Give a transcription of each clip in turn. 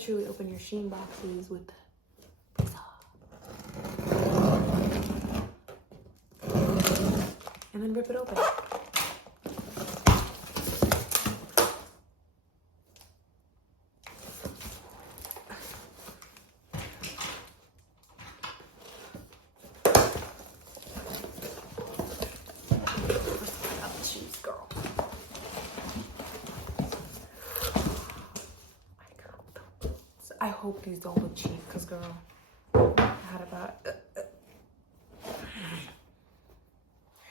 Truly open your Shein boxes with pizza. And then rip it open. I hope these don't look cheap, because girl, I had about Are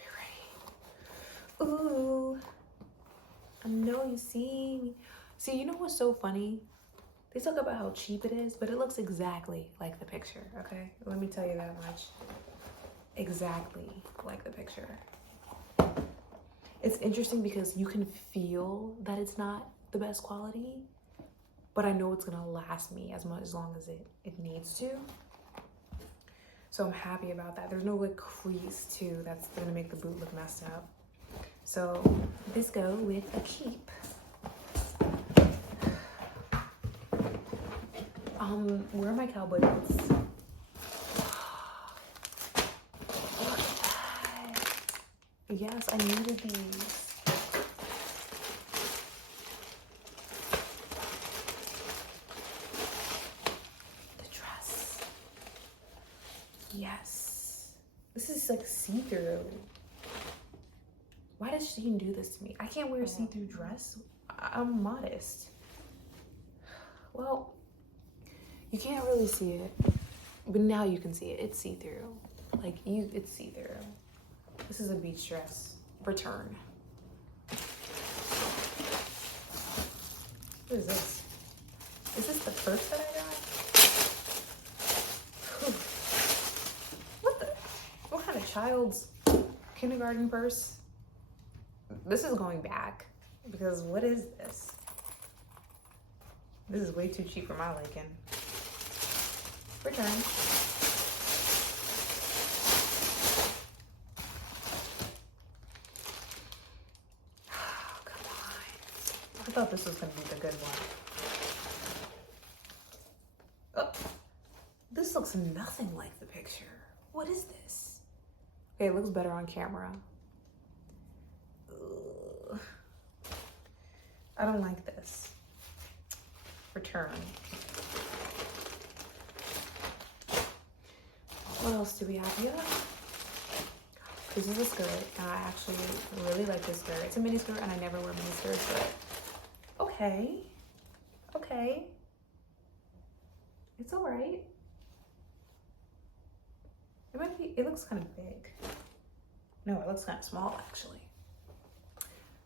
you ready? Ooh, I know you see me. See, you know what's so funny? They talk about how cheap it is, but it looks exactly like the picture, okay? Let me tell you that much. Exactly like the picture. It's interesting because you can feel that it's not the best quality, but I know it's gonna last me as long as it needs to. So I'm happy about that. There's no like crease too that's gonna make the boot look messed up. So this go with a keep. Where are my cowboy boots? Look at that. Yes, I needed these. Yes. This is like see-through. Why does Shein do this to me? I can't wear a see-through dress. I'm modest. Well, you can't really see it, but now you can see it. It's see-through. Like it's see-through. This is a beach dress. Return. What is this? Is this the purse that I got? Child's kindergarten purse. This is going back because what is this? This is way too cheap for my liking. Return. Oh, come on. I thought this was gonna be the good one. Oh, this looks nothing like the picture. What is this? Okay, it looks better on camera. Ugh. I don't like this. Return. What else do we have here? This is a skirt, and I actually really like this skirt. It's a mini skirt, and I never wear mini skirts, but okay. Okay. It's all right. It looks kind of big. No, it looks kind of small, actually.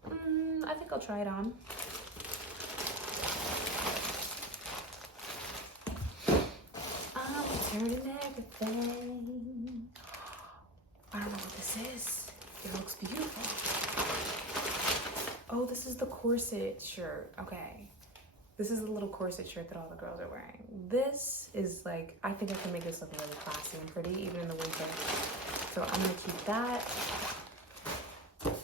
I think I'll try it on. I'm turning everything. I don't know what this is. It looks beautiful. Oh, this is the corset shirt. Okay. This is the little corset shirt that all the girls are wearing. This is like, I think I can make this look really classy and pretty, even in the winter. So I'm gonna keep that. I'm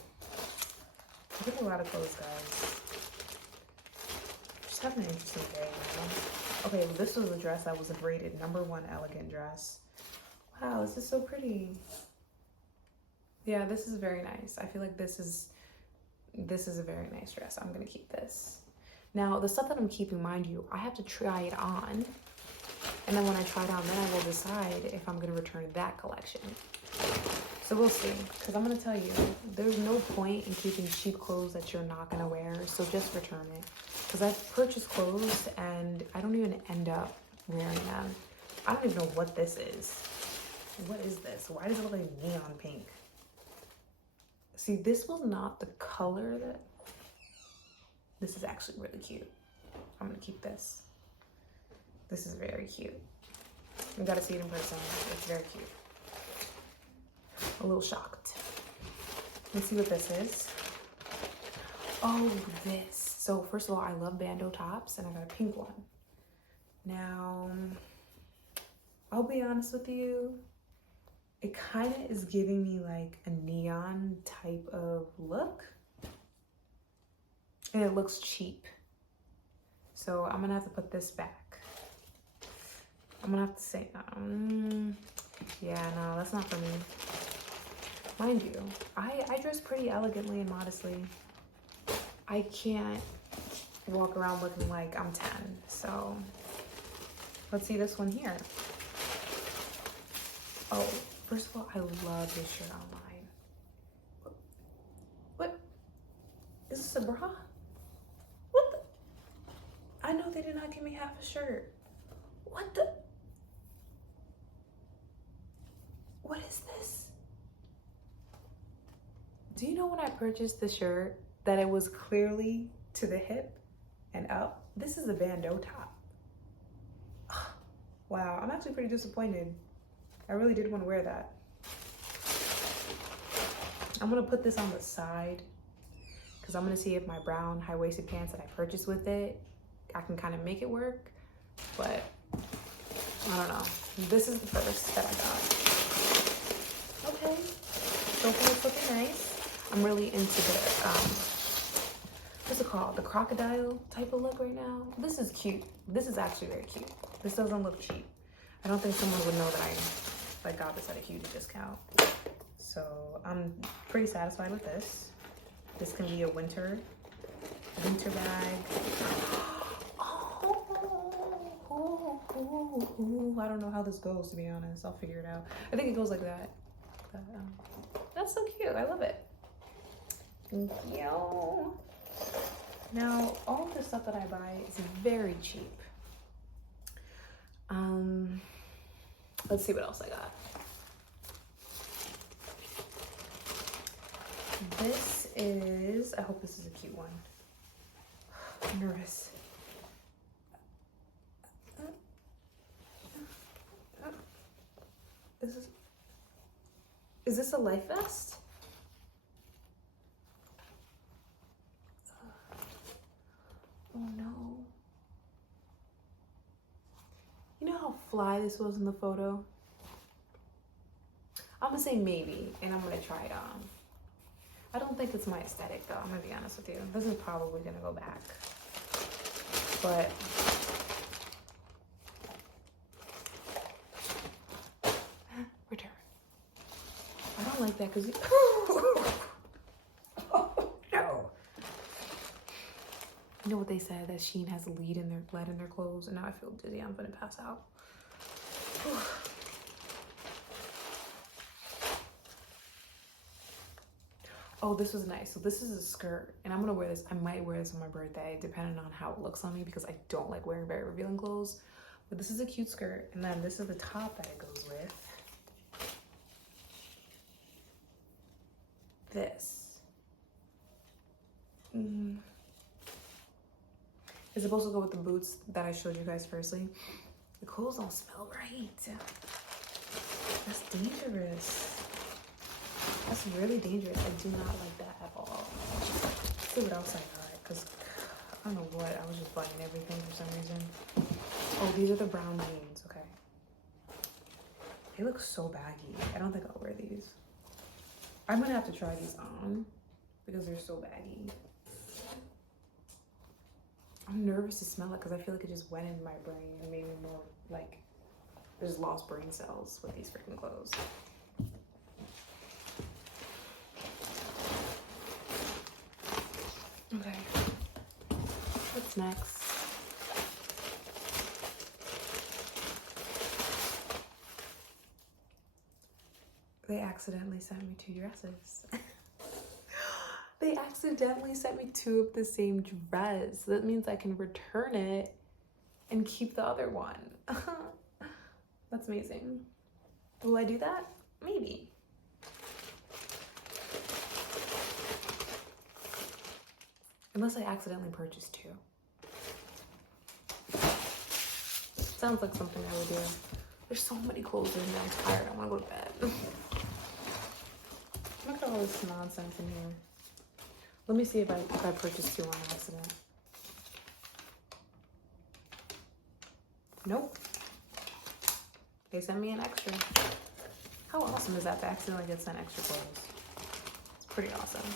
getting a lot of clothes, guys. Just having an interesting day, you know? Okay, well, this was a dress that was rated #1 elegant dress. Wow, this is so pretty. Yeah, this is very nice. I feel like this is a very nice dress. I'm gonna keep this. Now, the stuff that I'm keeping, mind you, I have to try it on. And then when I try it on, then I will decide if I'm gonna return that collection. So we'll see, because I'm gonna tell you, there's no point in keeping cheap clothes that you're not gonna wear, so just return it. Because I've purchased clothes and I don't even end up wearing them. I don't even know what this is. What is this? Why does it look like neon pink? See, this was not the color that... This is actually really cute. I'm gonna keep this. This is very cute. You gotta see it in person. It's very cute. A little shocked. Let's see what this is. Oh, this. So first of all, I love bandeau tops, and I got a pink one. Now, I'll be honest with you. It kind of is giving me like a neon type of look. And it looks cheap. So I'm gonna have to put this back. I'm gonna have to say, yeah, no, that's not for me. Mind you, I dress pretty elegantly and modestly. I can't walk around looking like I'm 10. So let's see this one here. Oh, first of all, I love this shirt online. What? Is this a bra? What the? I know they did not give me half a shirt. What the? What is this? Do you know when I purchased the shirt that it was clearly to the hip and up? This is a bandeau top. Wow, I'm actually pretty disappointed. I really did want to wear that. I'm gonna put this on the side because I'm gonna see if my brown high-waisted pants that I purchased with it, I can kind of make it work, but I don't know. This is the first that I got. Okay, so far it's looking nice. I'm really into the, what's it called? The crocodile type of look right now. This is cute. This is actually very cute. This doesn't look cheap. I don't think someone would know that I got this at a huge discount. So I'm pretty satisfied with this. This can be a winter bag. Oh, I don't know how this goes, to be honest. I'll figure it out. I think it goes like that. But, that's so cute. I love it. Thank you. Now, all of the stuff that I buy is very cheap. Let's see what else I got. This is, I hope this is a cute one. I'm nervous. Is this a life vest? Oh no. You know how fly this was in the photo? I'm gonna say maybe, and I'm gonna try it on. I don't think it's my aesthetic though, I'm gonna be honest with you. This is probably gonna go back. But return. I don't like that because oh no. You know what they said, that Shein has lead in their clothes, and now I feel dizzy. I'm gonna pass out. Oh, this was nice. So this is a skirt, and I'm gonna wear this. I might wear this on my birthday, depending on how it looks on me, because I don't like wearing very revealing clothes. But this is a cute skirt, and then this is the top that it goes with. This. It's supposed to go with the boots that I showed you guys firstly. The clothes don't smell right. That's dangerous. That's really dangerous. I do not like that at all. Let's see what else I got, because I don't know what. I was just buying everything for some reason. Oh, these are the brown jeans. Okay. They look so baggy. I don't think I'll wear these. I'm gonna have to try these on because they're so baggy. I'm nervous to smell it because I feel like it just went in my brain and made me more like, there's lost brain cells with these freaking clothes. Okay, what's next? They accidentally sent me 2 dresses. They accidentally sent me 2 of the same dress. That means I can return it and keep the other one. That's amazing. Will I do that? Maybe. Unless I accidentally purchased 2. Sounds like something I would do. There's so many clothes in here. I'm tired. I want to go to bed. Look at all this nonsense in here. Let me see if I purchased 2 on accident. Nope. They sent me an extra. How awesome is that to accidentally get sent extra clothes? It's pretty awesome.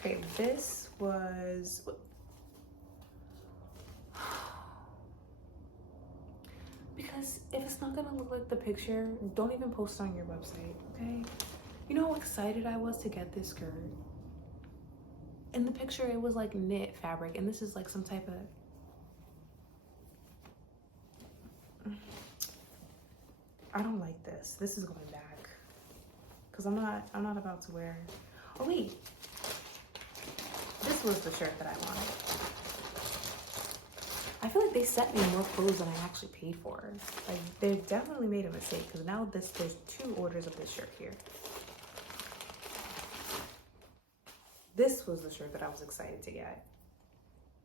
Okay, this was... Because if it's not gonna look like the picture, don't even post on your website, okay? You know how excited I was to get this skirt? In the picture, it was like knit fabric, and this is like some type of... I don't like this. This is going back. Because I'm not about to wear... Oh, wait. This was the shirt that I wanted. I feel like they sent me more clothes than I actually paid for. Like, they definitely made a mistake, because now there's 2 orders of this shirt here. This was the shirt that I was excited to get.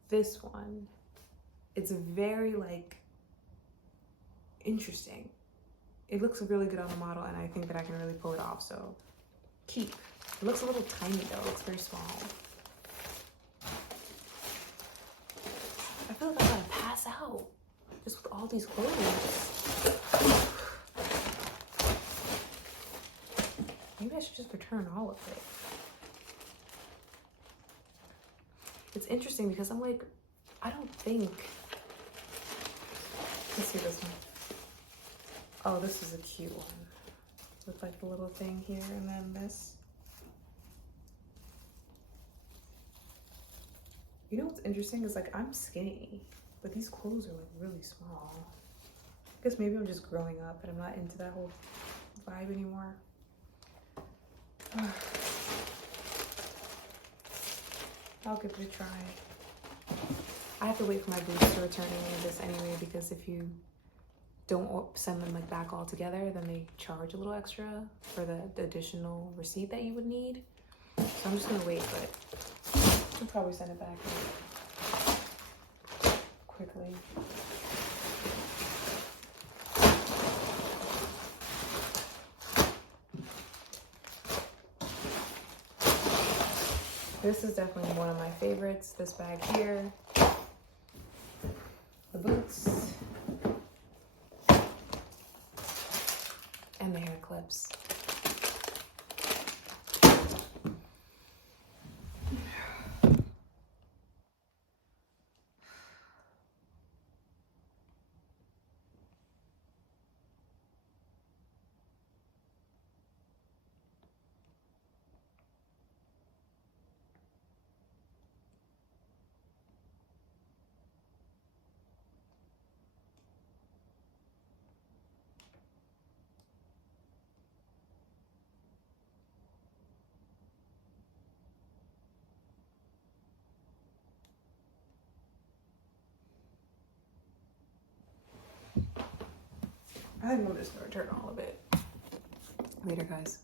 This one, it's very like interesting. It looks really good on the model, and I think that I can really pull it off, so keep. It looks a little tiny though, it looks very small. I feel like I'm gonna pass out just with all these clothes. Maybe I should just return all of it. It's interesting because I'm like, I don't think, let's see this one. Oh, this is a cute one. With like the little thing here and then this. You know what's interesting is like I'm skinny, but these clothes are like really small. I guess maybe I'm just growing up and I'm not into that whole vibe anymore. I'll give it a try. I have to wait for my boots to return any of this anyway, because if you don't send them like back all together, then they charge a little extra for the additional receipt that you would need. So I'm just gonna wait, but I'll probably send it back quickly. This is definitely one of my favorites. This bag here, the boots, and the hair clips. I think I'm just gonna return all of it later, guys.